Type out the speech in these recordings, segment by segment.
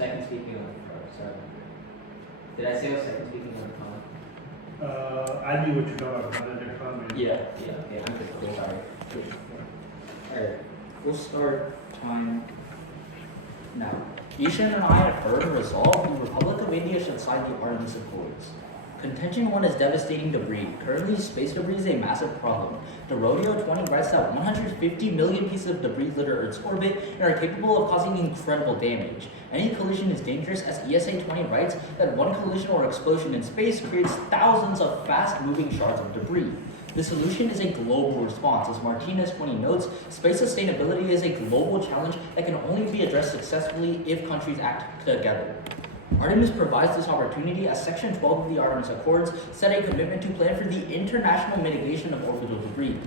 second speaking on the card, sorry. Did I say I was second speaking on the comment? I knew what you're talking about, another comment. Yeah, I'm good, cool, sorry. Alright, we'll start time now. Ishan and I have heard a resolve the Republic of India should sign the Artemis Accords. Contention 1 is devastating debris. Currently, space debris is a massive problem. The Rodeo 20 writes that 150 million pieces of debris litter Earth's orbit and are capable of causing incredible damage. Any collision is dangerous, as ESA 20 writes that one collision or explosion in space creates thousands of fast-moving shards of debris. The solution is a global response. As Martinez 20 notes, space sustainability is a global challenge that can only be addressed successfully if countries act together. Artemis provides this opportunity, as Section 12 of the Artemis Accords set a commitment to plan for the international mitigation of orbital debris.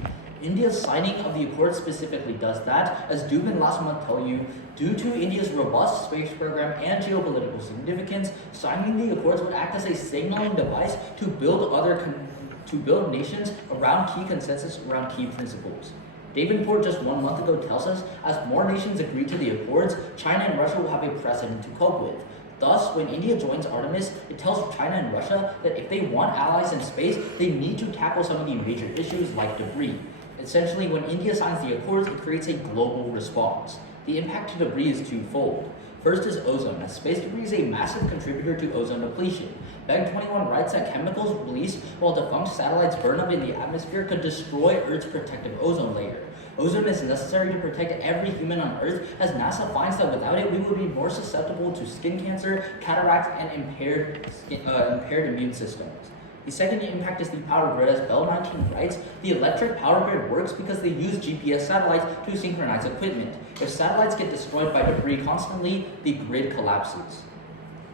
India's signing of the Accord specifically does that, as Dubin last month told you, due to India's robust space program and geopolitical significance, signing the Accords would act as a signaling device to build nations around key consensus around key principles. Davenport just 1 month ago tells us, as more nations agree to the Accords, China and Russia will have a precedent to cope with. Thus, when India joins Artemis, it tells China and Russia that if they want allies in space, they need to tackle some of the major issues like debris. Essentially, when India signs the Accords, it creates a global response. The impact to debris is twofold. First is ozone, as space debris is a massive contributor to ozone depletion. Beg 21 writes that chemicals released while defunct satellites burn up in the atmosphere could destroy Earth's protective ozone layer. Ozone is necessary to protect every human on Earth, as NASA finds that without it, we would be more susceptible to skin cancer, cataracts, and impaired immune systems. The second impact is the power grid. As Bell 19 writes, the electric power grid works because they use GPS satellites to synchronize equipment. If satellites get destroyed by debris constantly, the grid collapses.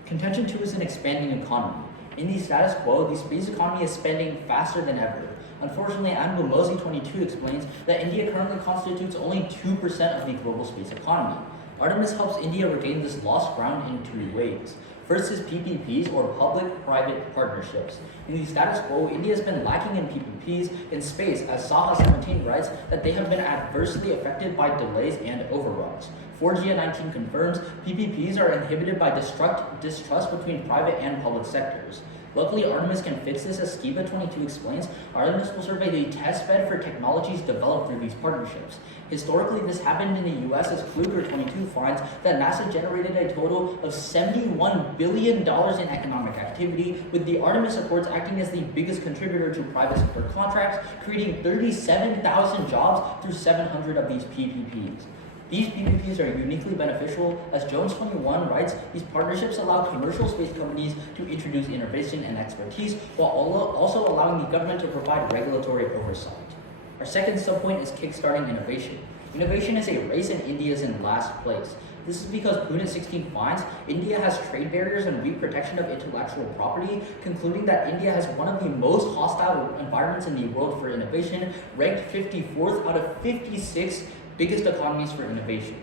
Contention 2 is an expanding economy. In the status quo, the space economy is spending faster than ever. Unfortunately, Angumosi 22 explains that India currently constitutes only 2% of the global space economy. Artemis helps India regain this lost ground in 2 ways. First is PPPs, or public-private partnerships. In the status quo, India has been lacking in PPPs in space, as Saha 17 writes that they have been adversely affected by delays and overruns. 4Gia 19 confirms PPPs are inhibited by distrust between private and public sectors. Luckily, Artemis can fix this, as Skiba 22 explains. Artemis will serve as a test bed for technologies developed through these partnerships. Historically, this happened in the US, as Kluger 22 finds that NASA generated a total of $71 billion in economic activity, with the Artemis Accords acting as the biggest contributor to private sector contracts, creating 37,000 jobs through 700 of these PPPs. These PPPs are uniquely beneficial. As Jones 21 writes, these partnerships allow commercial space companies to introduce innovation and expertise, while also allowing the government to provide regulatory oversight. Our second subpoint is kickstarting innovation. Innovation is a race, and India is in last place. This is because Prudent 16 finds India has trade barriers and weak protection of intellectual property, concluding that India has one of the most hostile environments in the world for innovation, ranked 54th out of 56 biggest economies for innovation.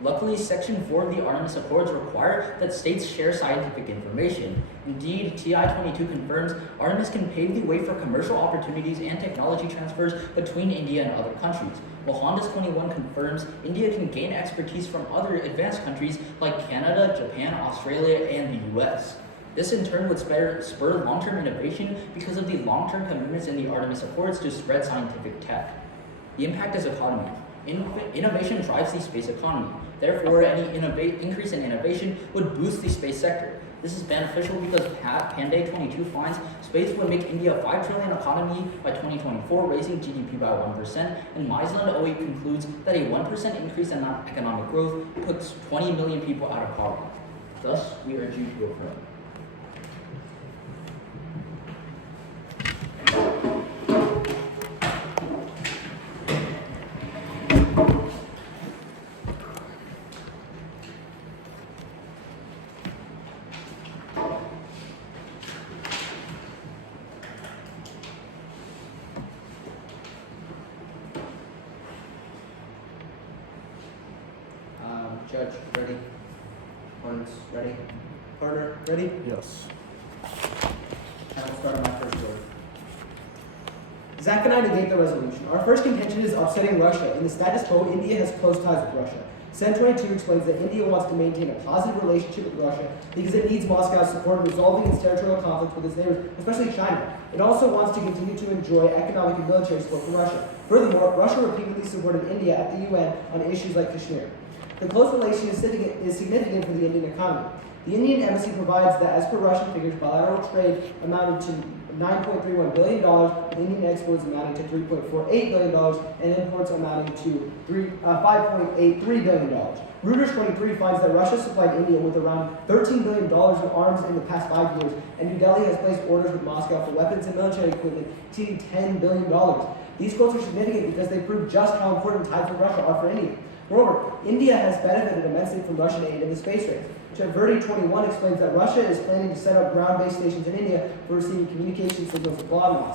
Luckily, Section 4 of the Artemis Accords require that states share scientific information. Indeed, TI-22 confirms Artemis can pave the way for commercial opportunities and technology transfers between India and other countries, while Honda's 21 confirms India can gain expertise from other advanced countries like Canada, Japan, Australia, and the US. This in turn would spur long-term innovation because of the long-term commitments in the Artemis Accords to spread scientific tech. The impact is economy. Innovation drives the space economy. Therefore, any increase in innovation would boost the space sector. This is beneficial because Panday 22 finds space would make India a $5 trillion economy by 2024, raising GDP by 1%, and Meisland 08 concludes that a 1% increase in economic growth puts 20 million people out of poverty. Thus, we urge you to affirm. Judge, ready? Opponents, ready? Carter, ready? Yes. I will start on my first word. Zach and I negate the resolution. Our first contention is upsetting Russia. In the status quo, India has close ties with Russia. Sen 22 explains that India wants to maintain a positive relationship with Russia because it needs Moscow's support in resolving its territorial conflicts with its neighbors, especially China. It also wants to continue to enjoy economic and military support from Russia. Furthermore, Russia repeatedly supported India at the UN on issues like Kashmir. The close relation is significant for the Indian economy. The Indian embassy provides that, as per Russian figures, bilateral trade amounted to $9.31 billion, with Indian exports amounting to $3.48 billion, and imports amounting to $5.83 billion. Reuters 23 finds that Russia supplied India with around $13 billion of arms in the past 5 years, and New Delhi has placed orders with Moscow for weapons and military equipment exceeding $10 billion. These quotes are significant because they prove just how important ties with Russia are for India. Moreover, India has benefited immensely from Russian aid in the space race. Verdi 21 explains that Russia is planning to set up ground-based stations in India for receiving communication signals abroad.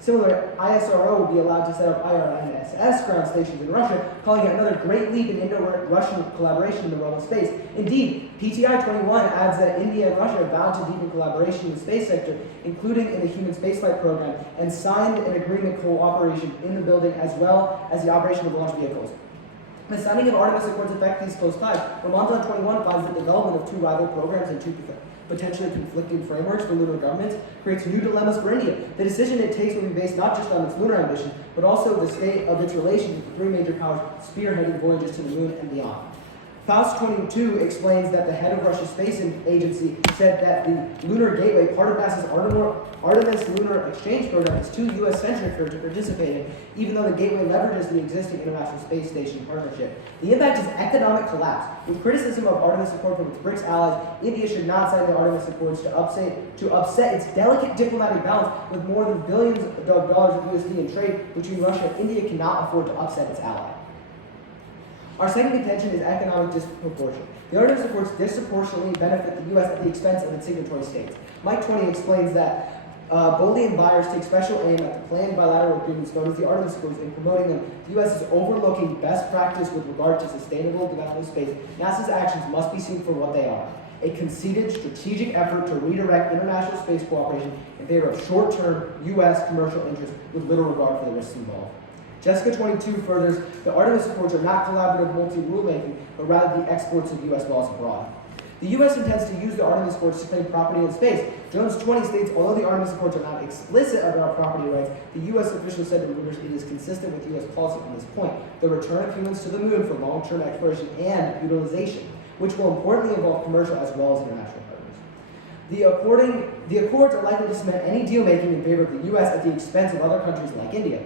Similarly, ISRO will be allowed to set up IRNSS ground stations in Russia, calling it another great leap in Indo-Russian collaboration in the realm of space. Indeed, PTI 21 adds that India and Russia are bound to deepen collaboration in the space sector, including in the human spaceflight program, and signed an agreement cooperation in the building as well as the operation of launch vehicles. The signing of Artemis Accords affect these close ties. Ramonton 21 finds the development of two rival programs and two potentially conflicting frameworks for lunar governments creates new dilemmas for India. The decision it takes will be based not just on its lunar ambition, but also the state of its relations with the three major powers spearheading voyages to the moon and beyond. Faust 22 explains that the head of Russia's space agency said that the Lunar Gateway, part of NASA's Artemis Lunar Exchange Program, is too U.S.-centric for it to participate in, even though the Gateway leverages the existing International Space Station partnership. The impact is economic collapse. With criticism of Artemis Accord from its BRICS allies, India should not sign the Artemis Accords to upset its delicate diplomatic balance with more than billions of dollars of USD in trade between Russia and India cannot afford to upset its ally. Our second contention is economic disproportion. The Artemis Accords disproportionately benefit the U.S. at the expense of its signatory states. Mike 20 explains that Bolivian buyers take special aim at the planned bilateral agreements known as the Artemis Accords in promoting them. The U.S. is overlooking best practice with regard to sustainable development of space. NASA's actions must be seen for what they are: a conceited strategic effort to redirect international space cooperation in favor of short-term U.S. commercial interests with little regard for the risks involved. Jessica 22 furthers, the Artemis Accords are not collaborative multi-rulemaking, but rather the exports of U.S. laws abroad. The U.S. intends to use the Artemis Accords to claim property in space. Jones 20 states, although the Artemis Accords are not explicit about property rights, the U.S. official said to Reuters it is consistent with U.S. policy on this point: the return of humans to the moon for long-term exploration and utilization, which will importantly involve commercial as well as international partners. The Accords are likely to cement any deal-making in favor of the U.S. at the expense of other countries like India.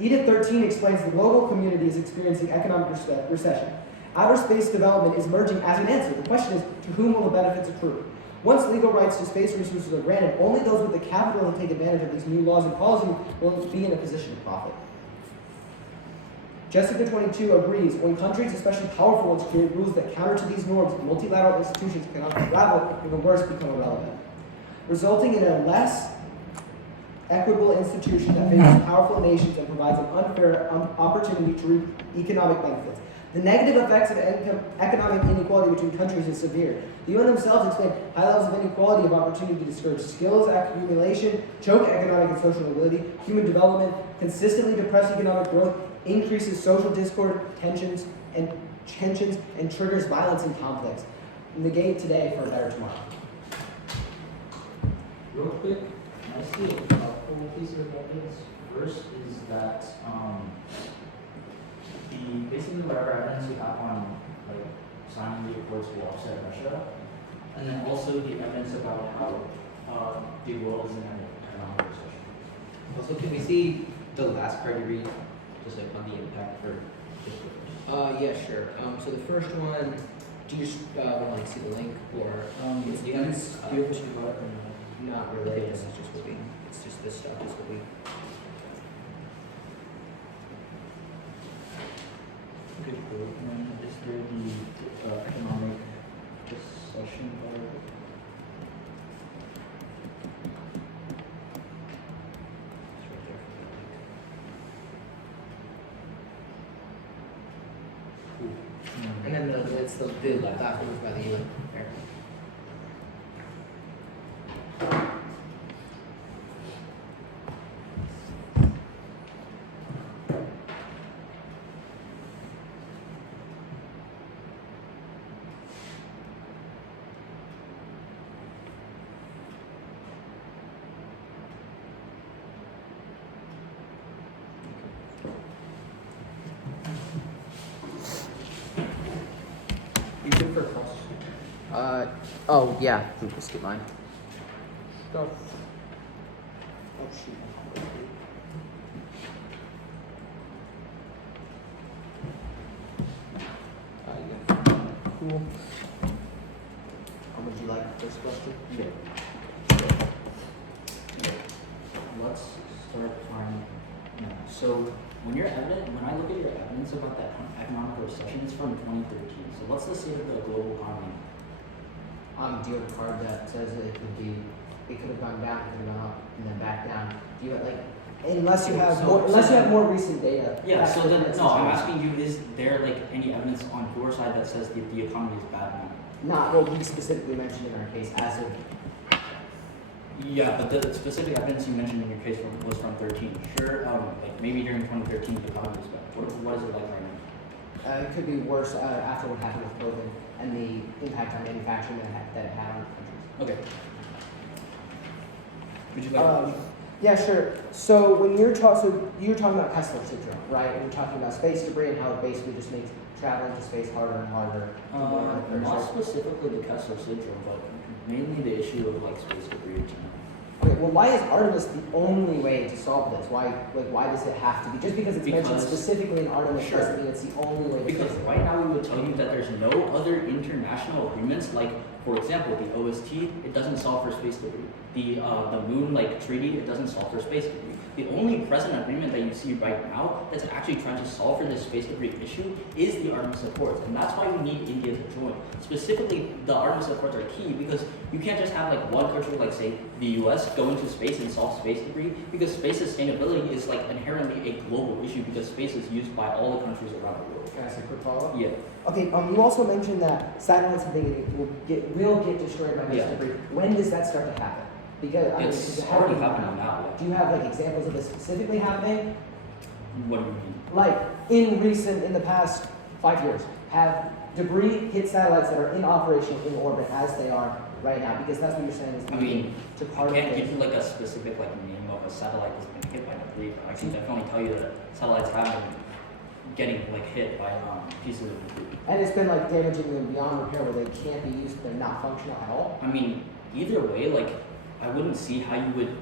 Edith 13 explains the global community is experiencing economic recession. Outer space development is emerging as an answer. The question is, to whom will the benefits accrue? Once legal rights to space resources are granted, only those with the capital to take advantage of these new laws and policies will be in a position to profit. Jessica 22 agrees, when countries, especially powerful ones, create rules that counter to these norms, multilateral institutions cannot unravel, even worse, become irrelevant, resulting in a less equitable institution that favors powerful nations and provides an unfair opportunity to reap economic benefits. The negative effects of economic inequality between countries is severe. The UN themselves explain high levels of inequality of opportunity discourage skills accumulation, choke economic and social mobility, human development, consistently depress economic growth, increases social discord, tensions, and triggers violence and conflicts. Negate today for a better tomorrow. Real quick, I see a couple pieces of evidence. First is that basically whatever evidence we have on like signing the accords will offset Russia, and then also the evidence about how the world is in an economic recession. Also, can we see the last part you read, just like on the impact for this? Yeah, sure. So the first one, do you just want to see the link, or It's you you can able to go up and not really? This is just what we. It's just this stuff is what we. good quote, and then is there the economic recession part? And then it's the last one is by the UN. There. Oh yeah, please skip mine. Go. Oh shoot. Yeah. Cool. Would you like the first question? Yeah. Let's start time now. So when I look at your evidence about that economic recession, it's from 2013. So what's the state of the global economy? Do you have a card that says that it could have gone down, it could have gone up, and then back down? Do you have unless you have more recent data? Yeah. that's So the then, difference. no, I'm asking you: is there like any evidence on your side that says that the economy is bad now? Not what we specifically mentioned in our case as of. Yeah, but the specific evidence you mentioned in your case was from 13. Sure, like maybe during 2013 the economy was bad. What is it like right now? It could be worse after what happened with COVID and the impact on manufacturing that it had on countries. Okay. Would you like? Yeah, sure. So when you're talking about Kessler syndrome, right? And you're talking about space debris and how it basically just makes traveling to space harder and harder. Not specifically the Kessler syndrome, but mainly the issue of like space debris. Okay, well, why is Artemis the only way to solve this? Why does it have to be? Just because it's mentioned specifically in Artemis Sure. doesn't mean it's the only way to Because fix it. right now we would tell you that there's no other international agreements, like for example the OST, it doesn't solve for space debris. The Moon Treaty, it doesn't solve for space debris. The only present agreement that you see right now that's actually trying to solve for this space debris issue is the Artemis Accords, and that's why we need India to join. Specifically, the Artemis Accords are key because you can't just have like one country, like say the U.S., go into space and solve space debris, because space sustainability is like inherently a global issue because space is used by all the countries around the world. Can I ask a quick follow-up? Yeah. Okay, you also mentioned that satellites and things will get destroyed by this Yeah. debris. When does that start to happen? Because It's already happening now. Do you have like examples of this specifically happening? What do you mean? Like in the past 5 years, have debris hit satellites that are in operation in orbit as they are right now? Because that's what you're saying is I mean, to I part of can't it. give you like a specific like name of a satellite that's been hit by debris, but I can definitely tell you that satellites have been getting like hit by pieces of debris. And it's been like damaging them beyond repair where they can't be used, they're not functional at all. I mean, either way, like I wouldn't see how you would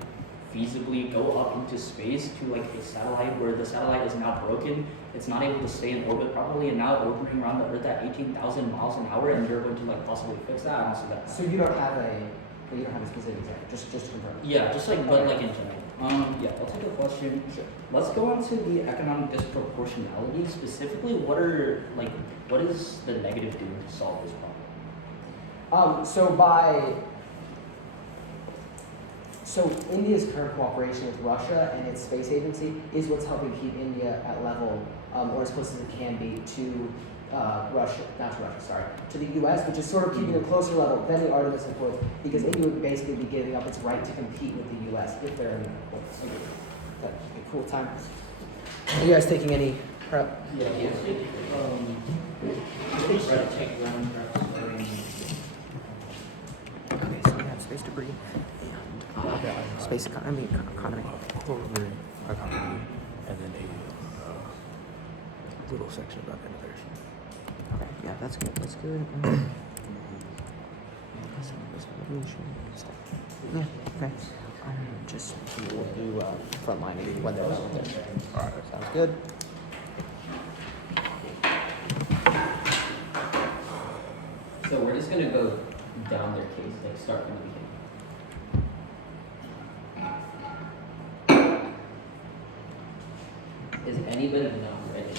feasibly go up into space to like a satellite where the satellite is now broken, it's not able to stay in orbit properly, and now orbiting around the Earth at 18,000 miles an hour, and you're going to like possibly fix that. I don't see that. So you don't have a specific example, just to confirm. Yeah, just like but like in general. Yeah, I'll take a question. Sure. Let's go into the economic disproportionality. Specifically, what is the negative doing to solve this problem? So India's current cooperation with Russia and its space agency is what's helping keep India at level, or as close as it can be to to the U.S., which is sort of keeping a closer level than the Artemis Accords, because India would basically be giving up its right to compete with the U.S. if they're in the Accords. That's a cool time. Are you guys taking any prep? Yeah. Okay, so we have space debris and space economy. Economy, and then a little section about innovation. Okay, yeah, that's good. That's good. Yeah, okay. Just we'll do frontline and when they're done with it. All right. Sounds good. So we're just gonna go down their case, like start from the beginning. Is anybody not ready?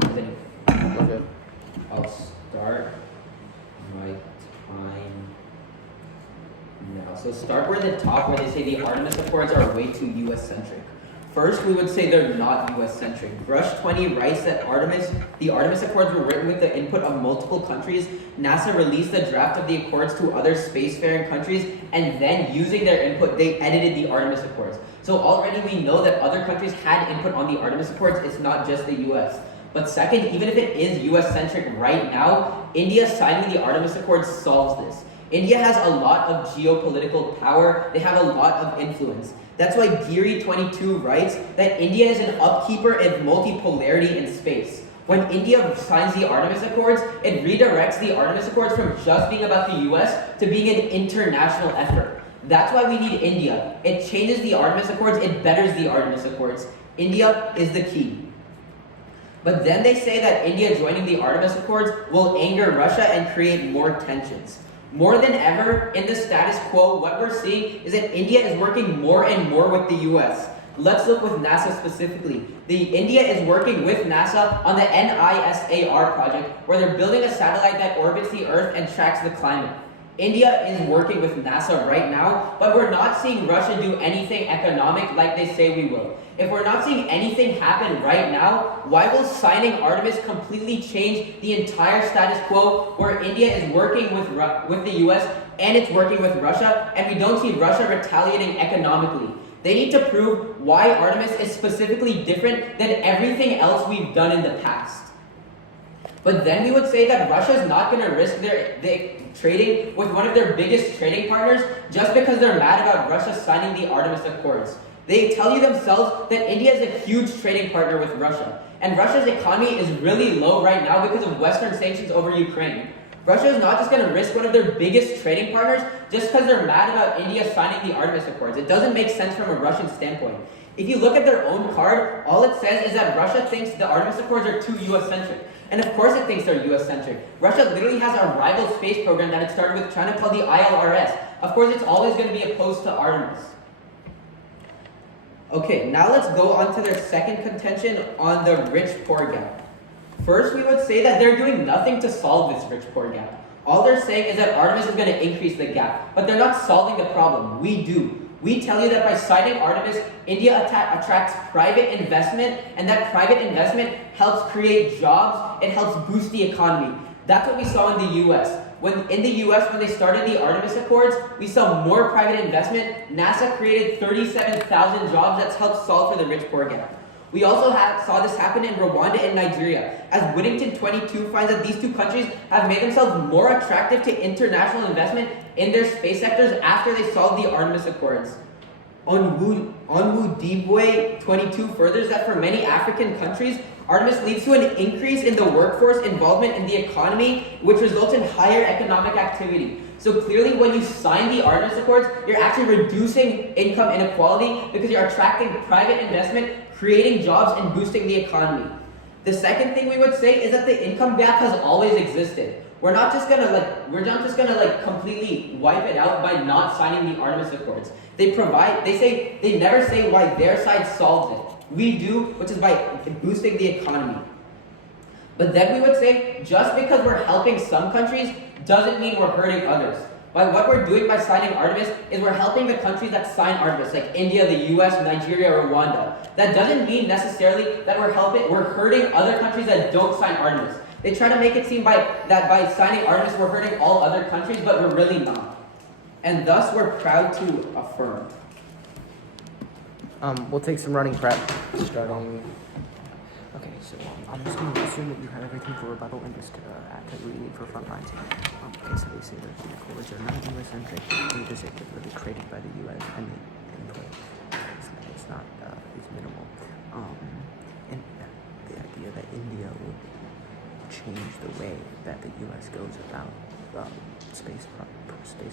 Is any- Okay. I'll start my time now. So start where the top, where they say the Artemis Accords are way too U.S. centric. First, we would say they're not U.S. centric. Rush 20 writes that the Artemis Accords were written with the input of multiple countries. NASA released a draft of the Accords to other spacefaring countries, and then using their input, they edited the Artemis Accords. So already we know that other countries had input on the Artemis Accords. It's not just the U.S. But second, even if it is U.S. centric right now, India signing the Artemis Accords solves this. India has a lot of geopolitical power. They have a lot of influence. That's why Geary 22 writes that India is an upkeeper of multipolarity in space. When India signs the Artemis Accords, it redirects the Artemis Accords from just being about the US to being an international effort. That's why we need India. It changes the Artemis Accords, it betters the Artemis Accords. India is the key. But then they say that India joining the Artemis Accords will anger Russia and create more tensions. More than ever, in the status quo, what we're seeing is that India is working more and more with the US. Let's look with NASA specifically. India is working with NASA on the NISAR project, where they're building a satellite that orbits the Earth and tracks the climate. India is working with NASA right now, but we're not seeing Russia do anything economic like they say we will. If we're not seeing anything happen right now, why will signing Artemis completely change the entire status quo where India is working with the US and it's working with Russia, and we don't see Russia retaliating economically? They need to prove why Artemis is specifically different than everything else we've done in the past. But then we would say that Russia is not going to risk their trading with one of their biggest trading partners just because they're mad about Russia signing the Artemis Accords. They tell you themselves that India is a huge trading partner with Russia, and Russia's economy is really low right now because of Western sanctions over Ukraine. Russia is not just going to risk one of their biggest trading partners just because they're mad about India signing the Artemis Accords. It doesn't make sense from a Russian standpoint. If you look at their own card, all it says is that Russia thinks the Artemis Accords are too US-centric. And of course it thinks they're US-centric. Russia literally has a rival space program that it started with China called the ILRS. Of course it's always going to be opposed to Artemis. Okay, now let's go on to their second contention on the rich-poor gap. First, we would say that they're doing nothing to solve this rich-poor gap. All they're saying is that Artemis is going to increase the gap, but they're not solving the problem. We do. We tell you that by signing Artemis, India attracts private investment, and that private investment helps create jobs, it helps boost the economy. That's what we saw in the US. When they started the Artemis Accords, we saw more private investment. NASA created 37,000 jobs. That's helped solve for the rich-poor gap. We also saw this happen in Rwanda and Nigeria, as Whittington 22 finds that these two countries have made themselves more attractive to international investment in their space sectors after they solved the Artemis Accords. Onwu Dibwe 22 furthers that for many African countries, Artemis leads to an increase in the workforce involvement in the economy, which results in higher economic activity. So clearly when you sign the Artemis Accords, you're actually reducing income inequality because you're attracting private investment, creating jobs, and boosting the economy. The second thing we would say is that the income gap has always existed. We're not just gonna completely wipe it out by not signing the Artemis Accords. They never say why their side solves it. We do, which is by boosting the economy. But then we would say, just because we're helping some countries doesn't mean we're hurting others. By what we're doing by signing Artemis is we're helping the countries that sign Artemis, like India, the US, Nigeria, or Rwanda. That doesn't mean necessarily that we're hurting other countries that don't sign Artemis. They try to make it seem that by signing Artemis we're hurting all other countries, but we're really not. And thus we're proud to affirm. We'll take some running prep, starting. Okay, so I'm just going to assume that you have everything for rebuttal and just act like we need for front lines. Okay, so they say that the accords are not US-centric. They just say they're really created by the US and the input. It's not, it's minimal. And the idea that India would change the way that the US goes about space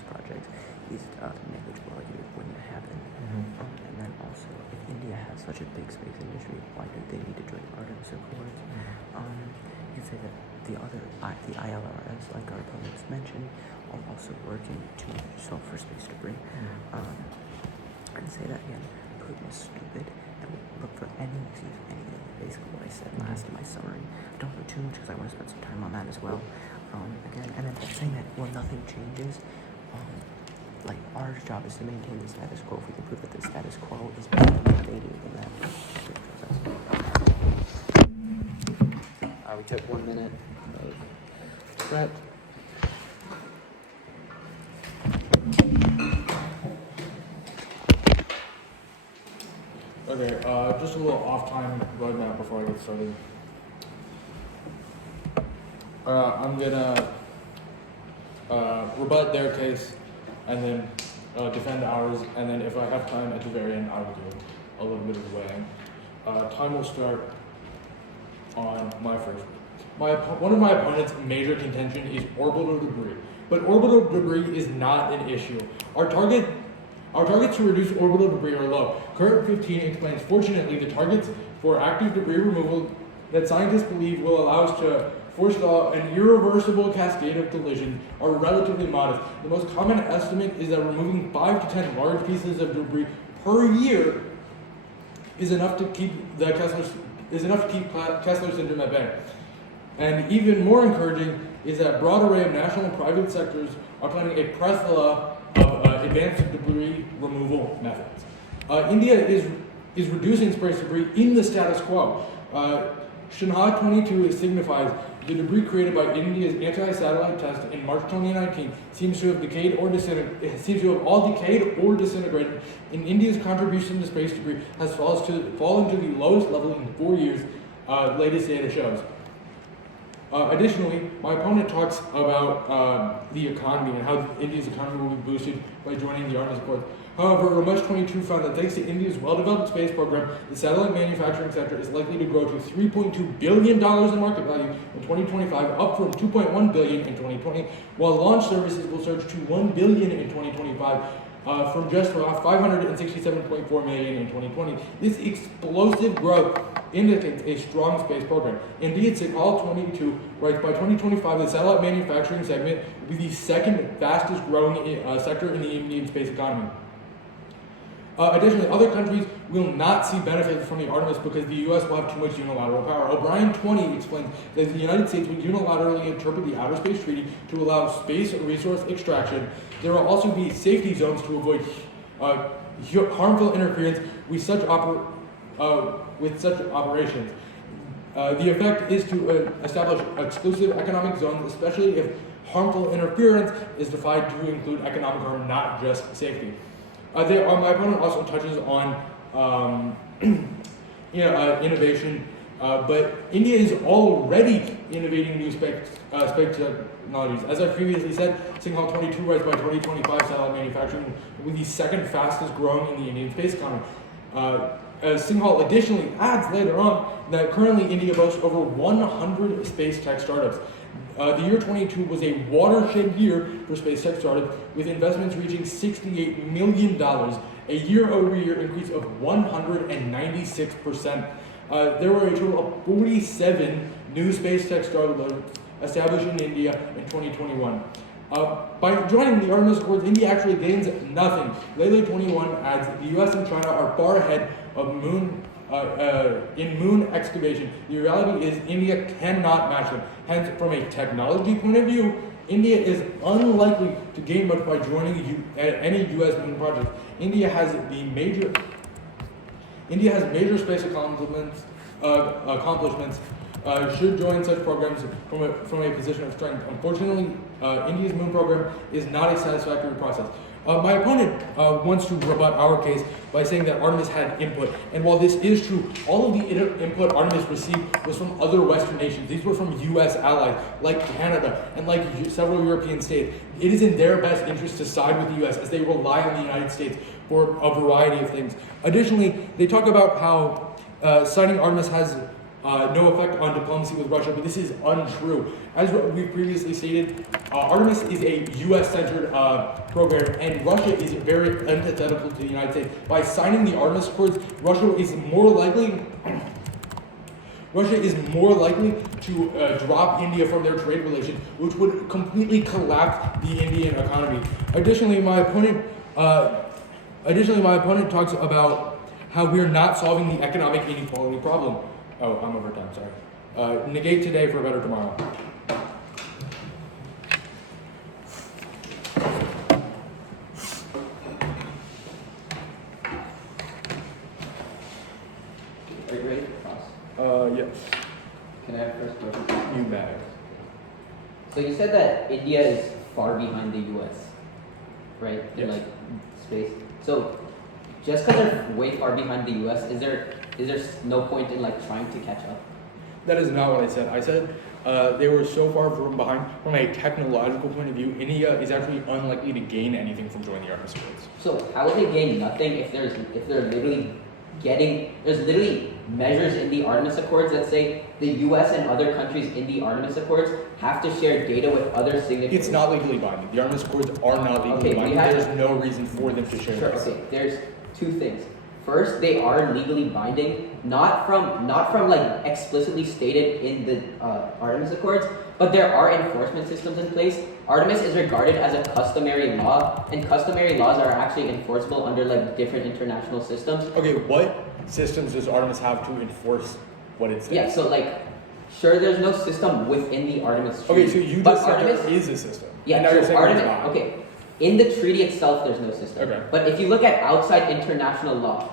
projects is negligible. Like it wouldn't happen. And then also, if India has such a big space industry, why do they need to join Artemis Accords? You can say that the ILRS, like our opponents mentioned, are also working to solve for space debris. And say that again, Putin is stupid, and look for any excuse, anything. Basically what I said last in my summary. Don't go too much because I want to spend some time on that as well. Again, and then saying that, well, nothing changes. Like, our job is to maintain the status quo. If we can prove that the status quo is better than invading in that we took 1 minute of prep. Okay, just a little off-time roadmap before I get started. I'm gonna rebut their case and then defend ours, and then if I have time at the very end, I will do a little bit of weighing. Time will start on my first one. One of my opponent's major contention is orbital debris, but orbital debris is not an issue. Our targets to reduce orbital debris are low. Current 15 explains, fortunately, the targets for active debris removal that scientists believe will allow us to forestall an irreversible cascade of collisions are relatively modest. The most common estimate is that removing 5 to 10 large pieces of debris per year is enough to keep Kessler syndrome at bay. And even more encouraging is that a broad array of national and private sectors are planning a plethora of advanced debris removal methods. India is reducing space debris in the status quo. Shanghai 22 signifies the debris created by India's anti-satellite test in March 2019 seems to have all decayed or disintegrated, and India's contribution to space debris has fallen to the lowest level in 4 years, latest data shows. Additionally, my opponent talks about the economy and how India's economy will be boosted by joining the Artemis Accords. However, Ramesh 22 found that thanks to India's well-developed space program, the satellite manufacturing sector is likely to grow to $3.2 billion in market value in 2025, up from $2.1 billion in 2020, while launch services will surge to $1 billion in 2025, from just $567.4 million in 2020. This explosive growth indicates a strong space program. Indeed, Singhal 22 writes, by 2025, the satellite manufacturing segment will be the second fastest growing sector in the Indian space economy. Additionally, other countries will not see benefits from the Artemis because the U.S. will have too much unilateral power. O'Brien 20 explains that the United States will unilaterally interpret the Outer Space Treaty to allow space resource extraction. There will also be safety zones to avoid harmful interference with such operations. The effect is to establish exclusive economic zones, especially if harmful interference is defined to include economic harm, not just safety. My opponent also touches on innovation, but India is already innovating new space technologies. As I previously said, Singhal 22 writes by 2025, satellite manufacturing will be the second fastest growing in the Indian space economy. Singhal additionally adds later on that currently India boasts over 100 space tech startups. The year 22 was a watershed year for space tech startups, with investments reaching $68 million, a year-over-year increase of 196%. There were a total of 47 new space tech startups established in India in 2021. By joining the Artemis Accords, India actually gains nothing. Lele 21 adds the US and China are far ahead of in moon excavation. The reality is India cannot match them. Hence, from a technology point of view, India is unlikely to gain much by joining any U.S. moon project. India has major space accomplishments. Should join such programs from a position of strength. Unfortunately, India's moon program is not a satisfactory process. My opponent wants to rebut our case by saying that Artemis had input. And while this is true, all of the input Artemis received was from other Western nations. These were from U.S. allies, like Canada and like several European states. It is in their best interest to side with the U.S. as they rely on the United States for a variety of things. Additionally, they talk about how signing Artemis has no effect on diplomacy with Russia, but this is untrue. As we previously stated, Artemis is a U.S.-centered program, and Russia is very antithetical to the United States. By signing the Artemis Accords, Russia is more likely to drop India from their trade relations, which would completely collapse the Indian economy. Additionally, my opponent talks about how we are not solving the economic inequality problem. Oh, I'm over time, sorry. Negate today for a better tomorrow. Are you ready to cross? Yes. Can I have first question? You bet. So you said that India is far behind the US, right? In Yes. like space. So just because they're way far behind the US, is there no point in like trying to catch up? That is not what I said. I said they were so far from behind from a technological point of view. India is actually unlikely to gain anything from joining the Artemis Accords. So how would they gain nothing if they're literally there's literally measures in the Artemis Accords that say the U.S. and other countries in the Artemis Accords have to share data with other signatories. It's not legally binding. The Artemis Accords are not legally Okay, binding. There's no reason for them to share Sure, this. okay, there's two things. First, they are legally binding, not from like explicitly stated in the Artemis Accords, but there are enforcement systems in place. Artemis is regarded as a customary law, and customary laws are actually enforceable under like different international systems. Okay, what systems does Artemis have to enforce what it says? Yeah, so like, sure, there's no system within the Artemis Treaty. Okay, so you but just said Artemis, there is a system. yeah, And now so you're saying Artemis, it's not. okay. In the treaty itself, there's no system. Okay. But if you look at outside international law,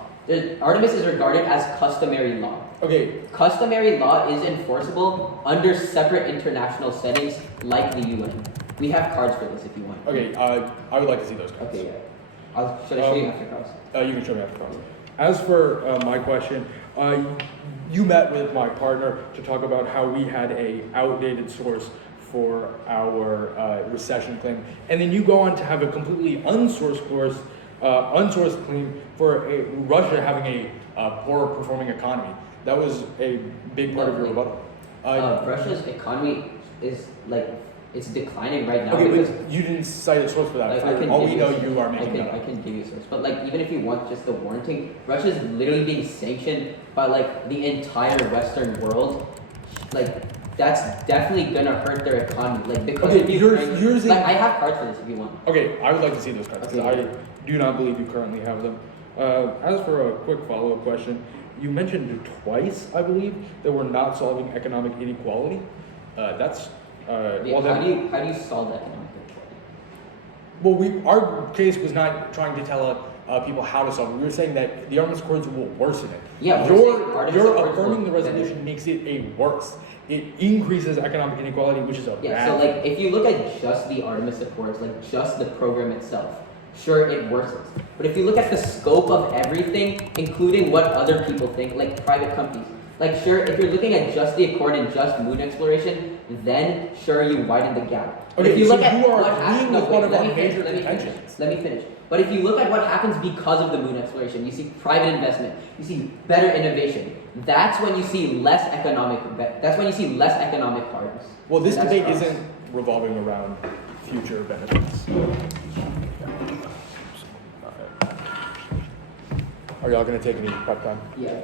Artemis is regarded as customary law. Okay, Customary law is enforceable under separate international settings like the UN. We have cards for this if you want. okay, I would like to see those cards. Okay, yeah. Should I show you after cards? You can show me after comments. As for my question, you met with my partner to talk about how we had a outdated source for our recession claim, and then you go on to have a completely unsourced claim for Russia having a poor performing economy. That was a big part of your rebuttal. Russia's economy is like, it's declining right now. Okay, because, but you didn't cite a source for that. like, For I can all give we you know, a source. you are making that I up. can give you a source. But like, even if you want just the warranting, Russia is literally being sanctioned by like the entire Western world. Like, that's definitely gonna hurt their economy. Like, because Okay, of you're Ukraine. saying- Like, I have cards for this if you want. Okay, I would like to see those cards. Okay. I do not believe you currently have them. As for a quick follow-up question, you mentioned twice, I believe, that we're not solving economic inequality. That's Yeah, well how then. do you solve economic inequality? Well, our case was not trying to tell people how to solve it. We were saying that the Artemis Accords will worsen it. Yeah, we're saying Artemis Your Accords affirming the will- resolution makes it a worse. It increases economic inequality, which is a Yeah, bad so thing. like if you look at just the Artemis Accords, like just the program itself, sure it worsens. But if you look at the scope of everything, including what other people think, like private companies, like sure, if you're looking at just the Accord and just moon exploration, then sure you widen the gap. But Okay, if you so look at you are what agreeing happens, with one of our major let me finish. contentions. Let me finish. But if you look at what happens because of the moon exploration, you see private investment, you see better innovation. That's when you see less economic. That's when you see less economic hardness. Well, this That's debate for us. isn't revolving around future benefits. Are y'all gonna take any prep time? Yeah.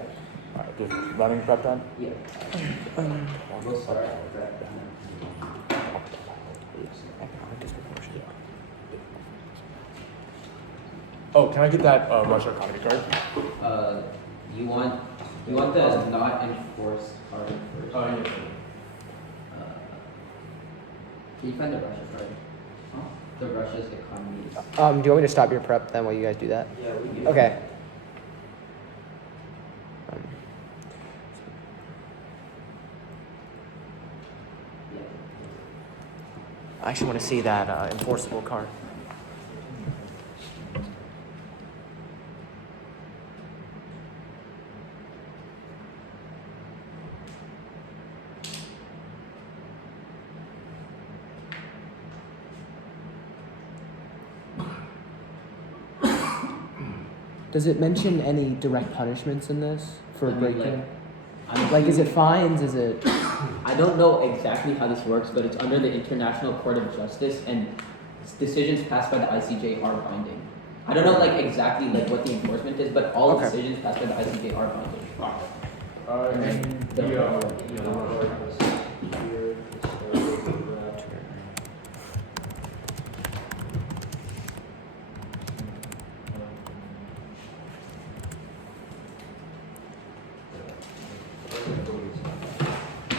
Alright, just running prep time? Yeah. We'll start with that. Economic disproportion. Oh, can I get that Russia economy card? You want the not enforced card first. Yeah. Can you find the Russia card? The Russia's economy. Do you want me to stop your prep then while you guys do that? Yeah, we do. Okay. I actually want to see that enforceable card. Does it mention any direct punishments in this for I mean, breaking? I'm Like, is it assuming- fines? Is it? I don't know exactly how this works, but it's under the International Court of Justice, and decisions passed by the ICJ are binding. I don't know like exactly like what the enforcement is, but all Okay. decisions passed by the ICJ are binding.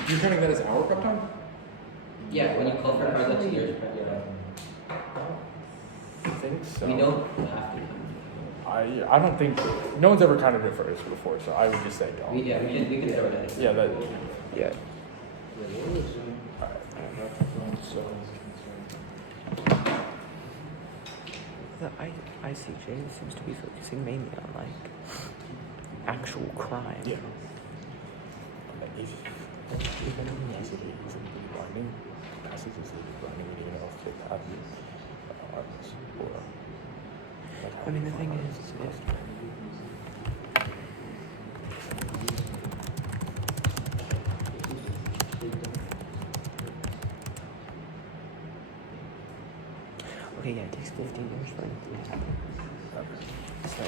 You're counting that as our prep time? Yeah, when you call for cards, that's yours. I think so. We don't have to. I don't think no one's ever counted it for us before, so I would just say don't. We can throw it in. Yeah, that. Yeah. So, The ICJ seems to be focusing mainly on like actual crime. yeah. I mean, the thing is, Okay, yeah, it takes 15 years for anything to happen. So,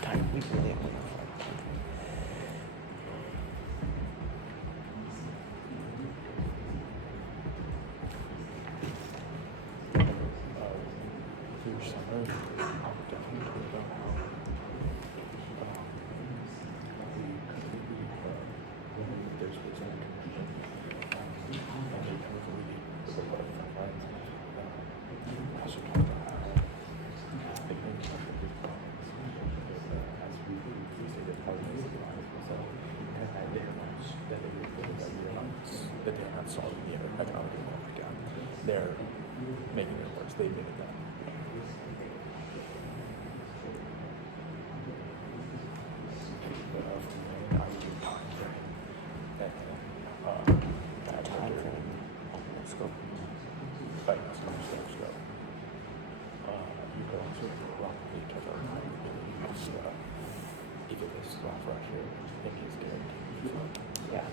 time, we really have enough time. That they're not solving the economic gap. They're making it worse. They admitted that. Time frame. Let's go. Like some steps go. You could also roughly touch our time. If it is Russia, India's guaranteed. Yeah.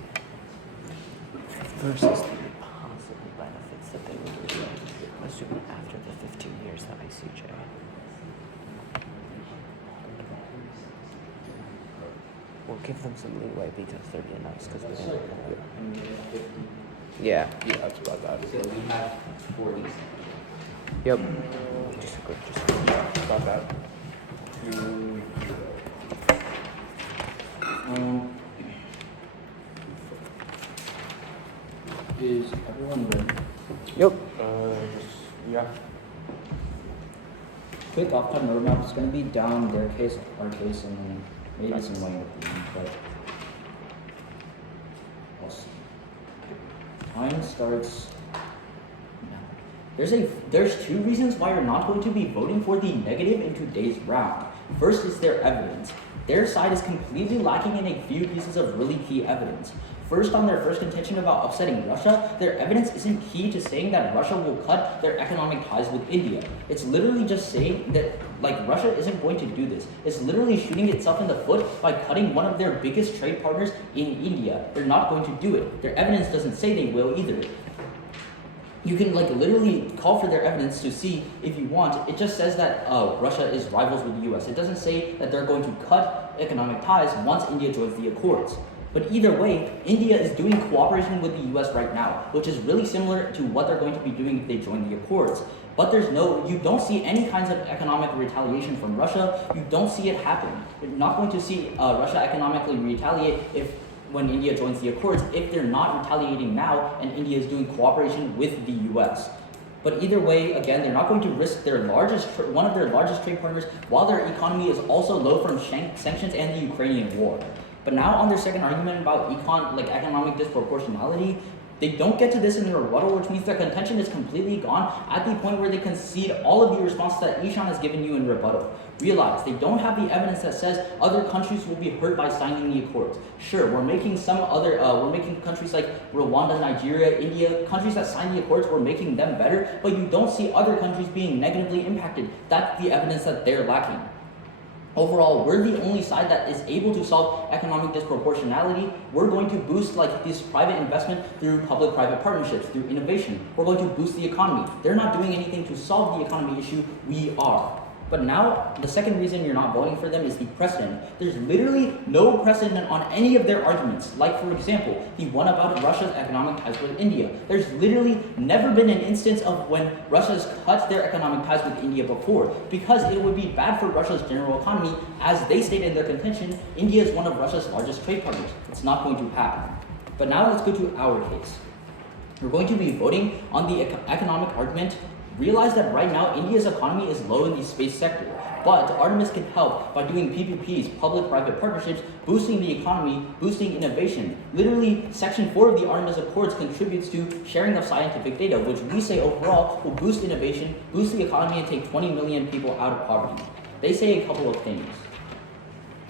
Versus the possible benefits that they would receive, assuming after the 15 years that ICJ. We'll give them some leeway because they're being nice because we didn't. Yeah. Yeah, that's about that. So we have 40. Yep. Just a good. About that. Is everyone ready? Yep. Yeah. Quick off-time roadmap is going to be down their case, our case, and then maybe some light at the end, but we'll see. Time starts now. There's two reasons why you're not going to be voting for the negative in today's round. First is their evidence. Their side is completely lacking in a few pieces of really key evidence. First, on their first contention about upsetting Russia, their evidence isn't key to saying that Russia will cut their economic ties with India. It's literally just saying that, Russia isn't going to do this. It's literally shooting itself in the foot by cutting one of their biggest trade partners in India. They're not going to do it. Their evidence doesn't say they will either. You can literally call for their evidence to see if you want. It just says that Russia is rivals with the US. It doesn't say that they're going to cut economic ties once India joins the Accords. But either way, India is doing cooperation with the US right now, which is really similar to what they're going to be doing if they join the Accords. But you don't see any kinds of economic retaliation from Russia. You don't see it happen. You're not going to see Russia economically retaliate when India joins the Accords if they're not retaliating now and India is doing cooperation with the US. But either way, again, they're not going to risk one of their largest trade partners while their economy is also low from sanctions and the Ukrainian war. But now on their second argument about economic disproportionality, they don't get to this in the rebuttal, which means their contention is completely gone at the point where they concede all of the responses that Ishan has given you in rebuttal. Realize they don't have the evidence that says other countries will be hurt by signing the Accords. Sure, we're making countries like Rwanda, Nigeria, India, countries that sign the Accords, we're making them better, but you don't see other countries being negatively impacted. That's the evidence that they're lacking. Overall, we're the only side that is able to solve economic disproportionality. We're going to boost this private investment through public-private partnerships, through innovation. We're going to boost the economy. They're not doing anything to solve the economy issue. We are. But now, the second reason you're not voting for them is the precedent. There's literally no precedent on any of their arguments. Like, for example, the one about Russia's economic ties with India. There's literally never been an instance of when Russia's cut their economic ties with India before, because it would be bad for Russia's general economy. As they stated in their contention, India is one of Russia's largest trade partners. It's not going to happen. But now let's go to our case. We're going to be voting on the economic argument. Realize that right now, India's economy is low in the space sector, but Artemis can help by doing PPPs, public-private partnerships, boosting the economy, boosting innovation. Literally, Section 4 of the Artemis Accords contributes to sharing of scientific data, which we say overall will boost innovation, boost the economy, and take 20 million people out of poverty. They say a couple of things.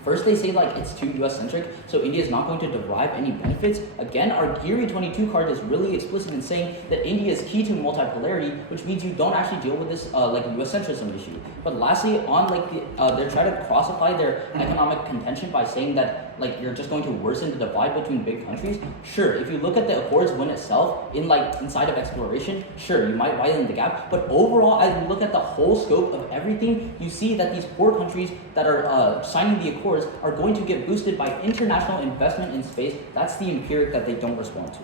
First, they say like it's too US-centric, so India is not going to derive any benefits. Again, our Geary 22 card is really explicit in saying that India is key to multipolarity, which means you don't actually deal with this like US-centrism issue. But lastly, on like they're trying to cross-apply their economic contention by saying that like you're just going to worsen the divide between big countries. Sure, if you look at the Accords win itself in like inside of exploration, sure, you might widen the gap. But overall, as you look at the whole scope of everything, you see that these poor countries that are signing the Accords are going to get boosted by international investment in space. That's the empiric that they don't respond to.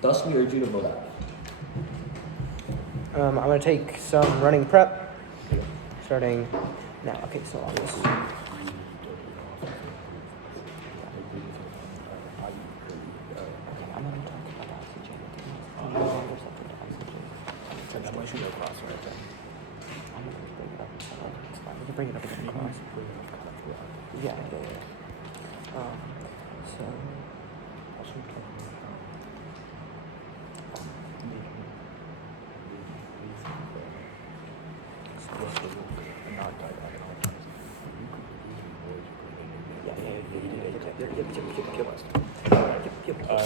Thus, we urge you to vote out. I'm going to take some running prep, starting now. Okay, so on this. I'm going to talk about ICJ. I'm no longer subject to ICJ. So that might be across right there. I'm going to bring it up. It's fine. We can bring it up again. Across. Yeah. So.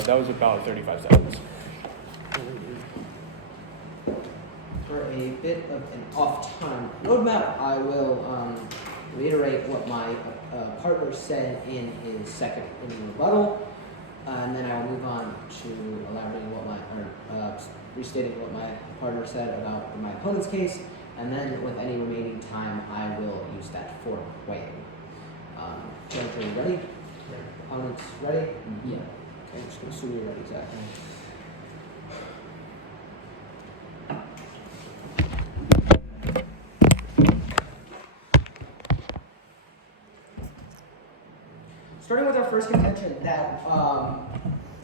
That was about 35 seconds. For a bit of an off-time roadmap, I will reiterate what my partner said in his second rebuttal, and then I will move on to elaborating restating what my partner said about my opponent's case, and then with any remaining time, I will use that for weighing. Jennifer, you ready? Yeah. Opponents ready? Yeah. Okay, I'm just going to assume you're ready, exactly. Starting with our first contention that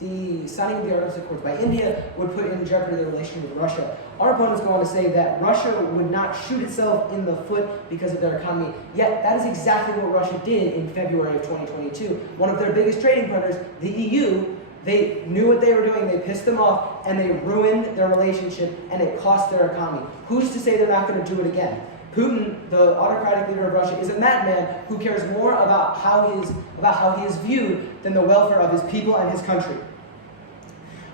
the signing of the Artemis Accords by India would put in jeopardy the relationship with Russia. Our opponents go on to say that Russia would not shoot itself in the foot because of their economy. Yet that is exactly what Russia did in February of 2022. One of their biggest trading partners, the EU, they knew what they were doing, they pissed them off, and they ruined their relationship, and it cost their economy. Who's to say they're not going to do it again? Putin, the autocratic leader of Russia, is a madman who cares more about how he is viewed than the welfare of his people and his country.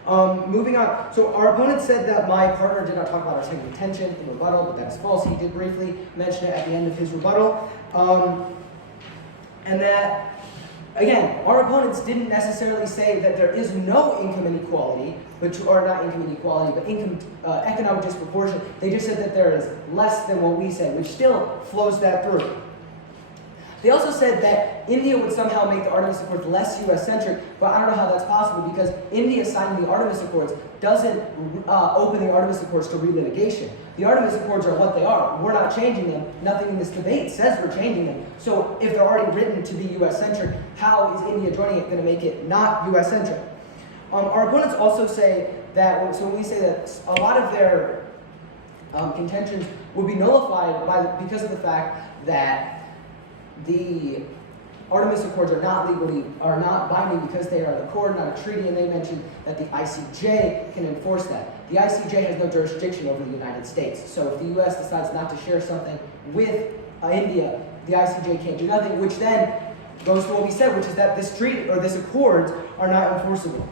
Moving on, so our opponent said that my partner did not talk about our second contention in rebuttal, but that is false. He did briefly mention it at the end of his rebuttal. And that, again, our opponents didn't necessarily say that there is no income inequality, or not income inequality, but income economic disproportion. They just said that there is less than what we said, which still flows that through. They also said that India would somehow make the Artemis Accords less US-centric, but I don't know how that's possible because India signing the Artemis Accords doesn't open the Artemis Accords to relitigation. The Artemis Accords are what they are. We're not changing them. Nothing in this debate says we're changing them. So if they're already written to be US-centric, how is India joining it going to make it not US-centric? Our opponents also say that, so when we say that a lot of their contentions would be nullified because of the fact that the Artemis Accords are not binding because they are an accord, not a treaty, and they mentioned that the ICJ can enforce that. The ICJ has no jurisdiction over the United States, so if the U.S. decides not to share something with India, the ICJ can't do nothing, which then goes to what we said, which is that this treaty or this accords are not enforceable.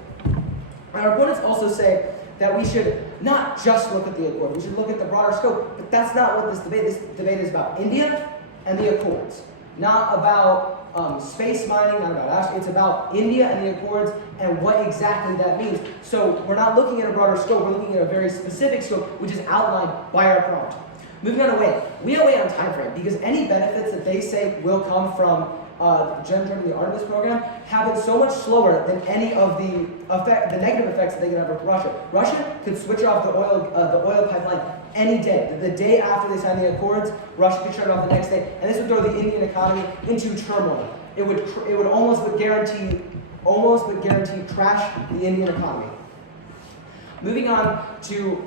Our opponents also say that we should not just look at the accord, we should look at the broader scope, but that's not what this debate is about. India and the accords. Not about space mining, not about astro. It's about India and the Accords and what exactly that means. So we're not looking at a broader scope, we're looking at a very specific scope, which is outlined by our prompt. Moving on to weight. We have weight on time frame because any benefits that they say will come from joining the Artemis program happen so much slower than any of the negative effects that they can have with Russia. Russia could switch off the oil pipeline any day. The day after they sign the accords, Russia could shut it off the next day, and this would throw the Indian economy into turmoil. It would almost guarantee crash the Indian economy. Moving on to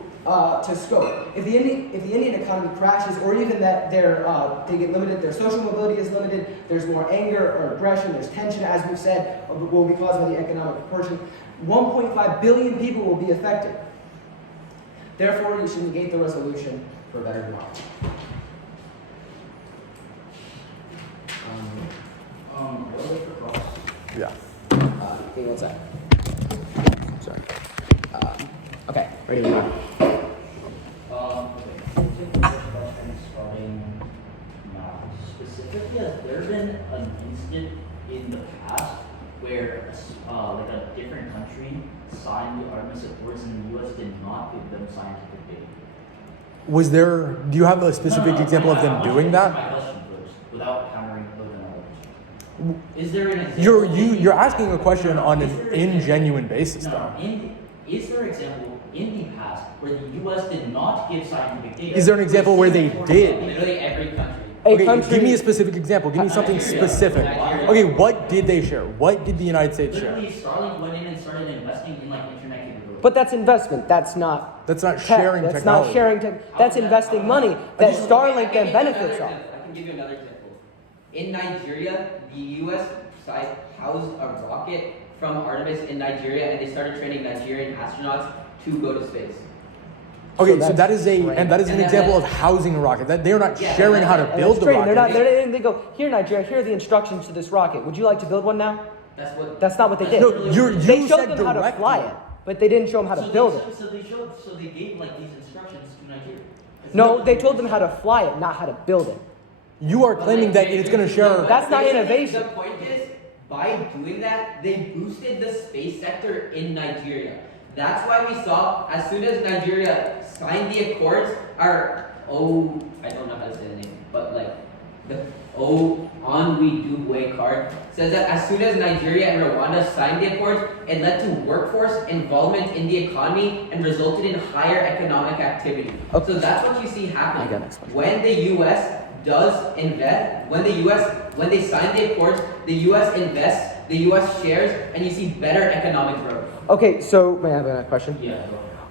scope. If the Indian economy crashes, or even that they get limited, their social mobility is limited, there's more anger or aggression, there's tension, as we've said, will be caused by the economic proportion. 1.5 billion people will be affected. Therefore, you should negate the resolution for a better tomorrow. What are they for cross? Yeah. Give me one sec. Sorry. Okay, ready to go. Okay. First question starting now. Specifically, has there been an incident in the past where like a different country signed the Artemis Accords and the U.S. did not give them scientific data? Was there? Do you have a specific example of them I want you doing to answer that? my question first, without countering with another question. Is there an example? You're asking a question on an ingenuine basis, though. Is there an example in the past where the U.S. did not give scientific data? Is there an example where they did? Literally every country. Okay, give me a specific example. Give me something specific. Okay, what did they share? What did the United States share? Literally, Starlink went in and started investing in like internet capabilities. But that's investment. That's not. That's not tech. sharing That's technology. not sharing tech. That's investing money that Starlink then benefits off. I can give you another example. In Nigeria, the U.S. side housed a rocket from Artemis in Nigeria, and they started training Nigerian astronauts to go to space. Okay, So so that is that's an great. example of housing a rocket. That they're not Yeah, sharing how to And build that's the great. rocket. They go, here, Nigeria, here are the instructions to this rocket. Would you like to build one now? That's what. That's not what they did. No, you They showed said them how to directly. fly it, but they didn't show them how to build it. So they gave like these instructions to Nigeria. No, they told them how to fly it, not how to build it. You are claiming that it's going to share. That's not Basically, innovation. The point is, by doing that, they boosted the space sector in Nigeria. That's why we saw, as soon as Nigeria signed the accords, I don't know how to say the name, but like, the Onwe Dubwe card says that as soon as Nigeria and Rwanda signed the accords, it led to workforce involvement in the economy and resulted in higher economic activity. Okay. So that's what you see I happening. got next question. When the U.S. does invest, when they sign the accords, the U.S. invests, the U.S. shares, and you see better economic growth. Okay, so may I have a question? Yeah.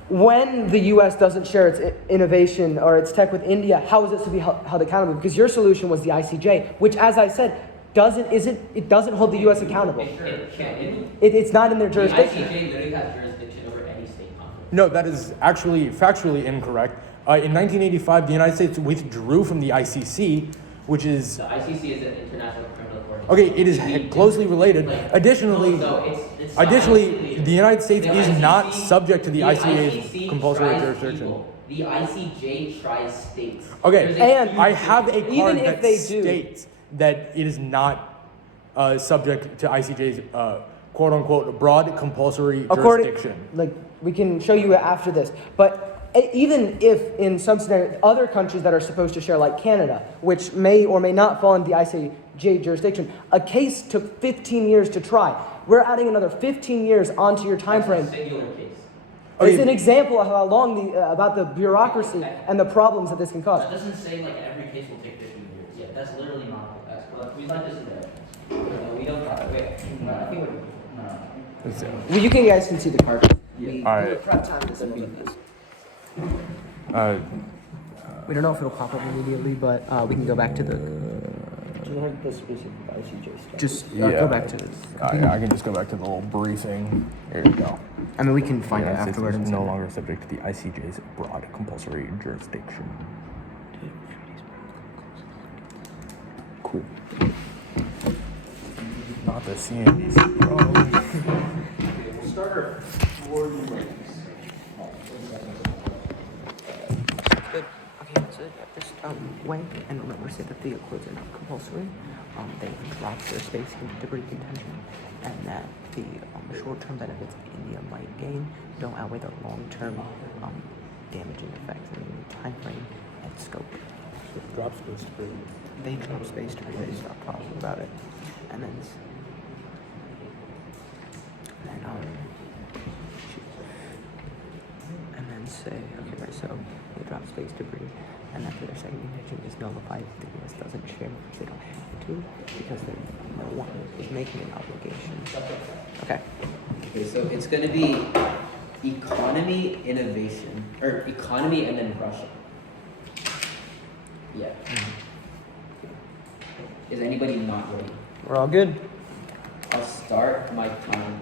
When the U.S. doesn't share its innovation or its tech with India, how is it to be held accountable? Because your solution was the ICJ, which, as I said, it doesn't hold the U.S. accountable. It can't. It's not in their The jurisdiction. ICJ literally has jurisdiction over any state conflict. No, that is actually factually incorrect. In 1985, the United States withdrew from the ICC, which is The ICC is an international criminal court. okay. It is closely related. Like, Additionally, it's not additionally, affiliated. the United States The is not ICC subject to the ICA's ICC compulsory tries jurisdiction. people. The ICJ tries states. Okay, There's a And huge I have a difference. Even card if that they do. states that it is not subject to ICJ's quote unquote broad compulsory jurisdiction. Like, we can show you after this, but even if in some scenario, other countries that are supposed to share, like Canada, which may or may not fall into the ICJ jurisdiction, a case took 15 years to try. We're adding another 15 years onto your time frame. That's a singular case. Okay. It's an example of how long about the bureaucracy and the problems that this can cause. That doesn't say like every case will take 15 years. Yeah, that's literally not. But we like to see that. No, we don't talk. Wait, I think we're. No. Let's see. Well, you guys can see the card. We All right. prep time this week. Uh, We don't know if it'll pop up immediately, but we can go back to the. Just go back to the. I can just go back to the little briefing. There you go. I mean, we can find it United States afterwards. is no longer subject to the ICJ's broad compulsory jurisdiction. Cool. Not the CNBC problem. We'll start our floor rankings. Good. Okay, so just wait and remember, say that the accords are not compulsory. They drop their space debris contention, and that the short-term benefits India might gain don't outweigh the long-term damaging effects in time frame and scope. So drop space debris. They drop space debris. They stop talking about it, and then say, okay, right, so they drop space debris, and after their second contention is nullified, the U.S. doesn't share, which they don't have to, because no one is making an obligation. Okay. Okay, so it's going to be economy, innovation, or economy and then Russia. Yeah. Is anybody not ready? We're all good. I'll start my time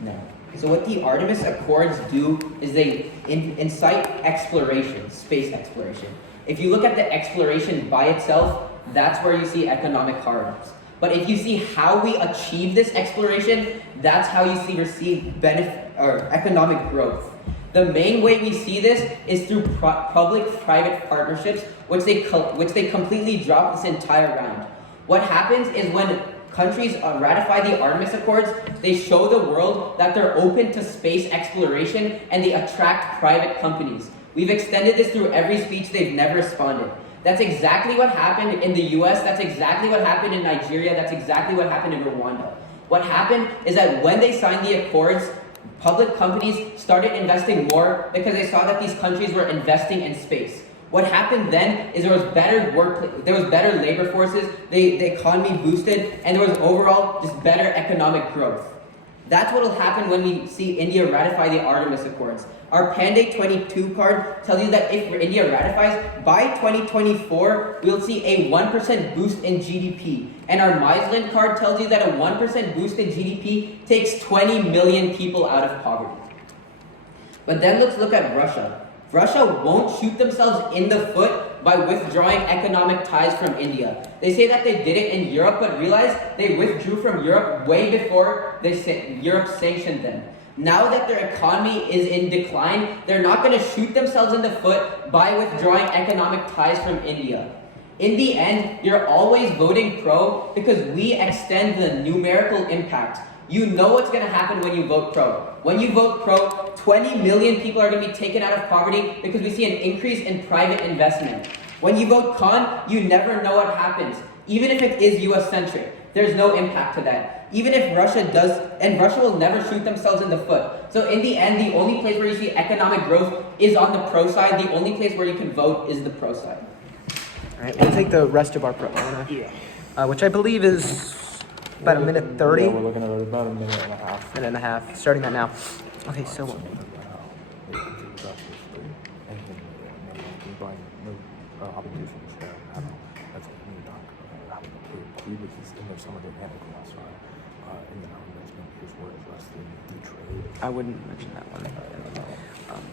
now. So what the Artemis Accords do is they incite exploration, space exploration. If you look at the exploration by itself, that's where you see economic harms. But if you see how we achieve this exploration, that's how you see receive benefit or economic growth. The main way we see this is through public-private partnerships, which they completely drop this entire round. What happens is when countries ratify the Artemis Accords, they show the world that they're open to space exploration and they attract private companies. We've extended this through every speech, they've never responded. That's exactly what happened in the US, that's exactly what happened in Nigeria, that's exactly what happened in Rwanda. What happened is that when they signed the accords, public companies started investing more because they saw that these countries were investing in space. What happened then is there was better labor forces, the economy boosted, and there was overall just better economic growth. That's what will happen when we see India ratify the Artemis Accords. Our Panday 22 card tells you that if India ratifies, by 2024, we'll see a 1% boost in GDP. And our Miseland card tells you that a 1% boost in GDP takes 20 million people out of poverty. But then let's look at Russia. Russia won't shoot themselves in the foot by withdrawing economic ties from India. They say that they did it in Europe, but realize they withdrew from Europe way before Europe sanctioned them. Now that their economy is in decline, they're not going to shoot themselves in the foot by withdrawing economic ties from India. In the end, you're always voting pro because we extend the numerical impact. You know what's going to happen when you vote pro. When you vote pro, 20 million people are going to be taken out of poverty because we see an increase in private investment. When you vote con, you never know what happens. Even if it is US-centric, there's no impact to that. Even if Russia does, and Russia will never shoot themselves in the foot. So in the end, the only place where you see economic growth is on the pro side. The only place where you can vote is the pro side. All right, we'll take the rest of our which I believe is about a minute 30. Yeah, we're looking at about a minute and a half. Minute and a half, starting that now. Okay, so I wouldn't mention that one.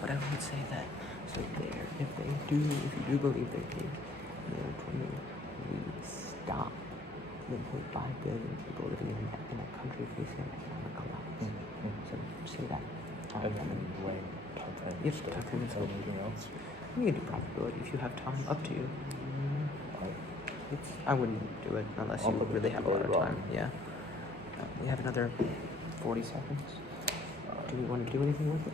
But I would say that, so there, if you do believe they paid we stop the 1.5 billion people living in a country facing an economic collapse. So say that. If time is anything else. We can do probability if you have time, up to you. I wouldn't do it unless you really have a lot of time. Yeah. We have another 40 seconds. Do we want to do anything with it?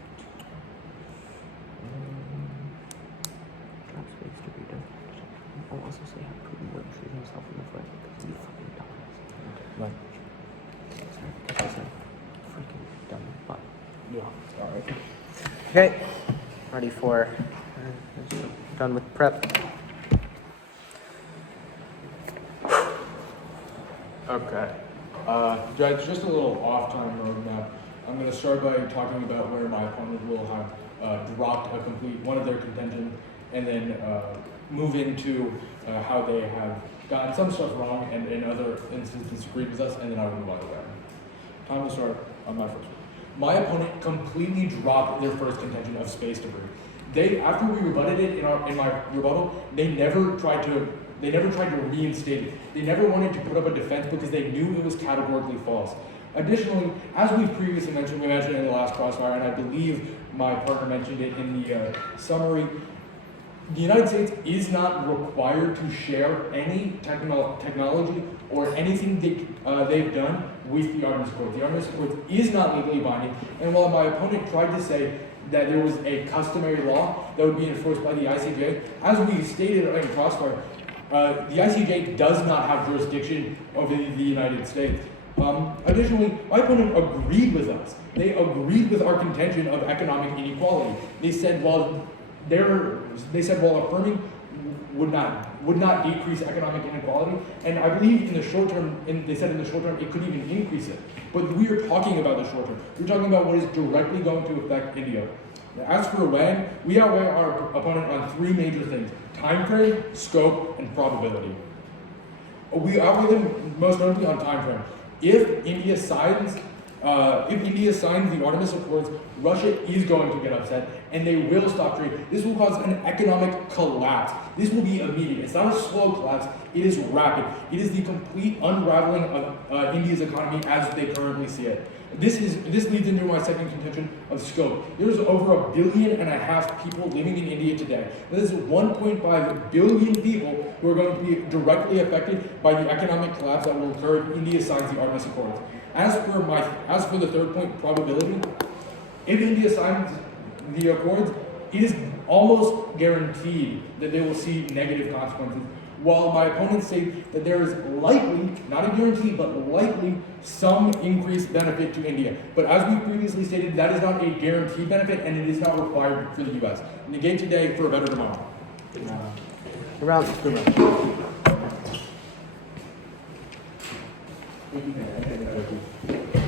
Drop space to be done. I'll also say how Putin wouldn't shoot himself in the foot because he fucking dumbass. Right. Sorry, because he's a freaking dumb butt. Yeah. Alright. Okay. Ready for done with prep. Okay. Just a little off-time roadmap. I'm going to start by talking about where my opponent will have dropped a complete one of their contention, and then move into how they have gotten some stuff wrong and in other instances agreed with us, and then I will move on to that. Time to start on my first one. My opponent completely dropped their first contention of space debris. After we rebutted it in my rebuttal, they never tried to reinstate it. They never wanted to put up a defense because they knew it was categorically false. Additionally, as we previously mentioned, we mentioned it in the last crossfire, and I believe my partner mentioned it in the summary, the United States is not required to share any technology or anything they've done with the Artemis Accords. The Artemis Accords is not legally binding, and while my opponent tried to say that there was a customary law that would be enforced by the ICJ, as we stated in crossfire, the ICJ does not have jurisdiction over the United States. Additionally, my opponent agreed with us. They agreed with our contention of economic inequality. They said while affirming would not decrease economic inequality, and I believe in the short term, they said in the short term it could even increase it. But we are talking about the short term. We're talking about what is directly going to affect India. As for when, we outweigh our opponent on three major things: time frame, scope, and probability. We outweigh them most notably on time frame. If India signs the Artemis Accords, Russia is going to get upset and they will stop trade. This will cause an economic collapse. This will be immediate. It's not a slow collapse. It is rapid. It is the complete unraveling of India's economy as they currently see it. This leads into my second contention of scope. There's over 1.5 billion people living in India today. This is 1.5 billion people who are going to be directly affected by the economic collapse that will occur if India signs the Artemis Accords. As for the third point, probability, if India signs the Accords, it is almost guaranteed that they will see negative consequences. While my opponents say that there is likely, not a guarantee, but likely some increased benefit to India. But as we previously stated, that is not a guaranteed benefit and it is not required for the US. Negate today for a better tomorrow. Good round. Good round. Thank you.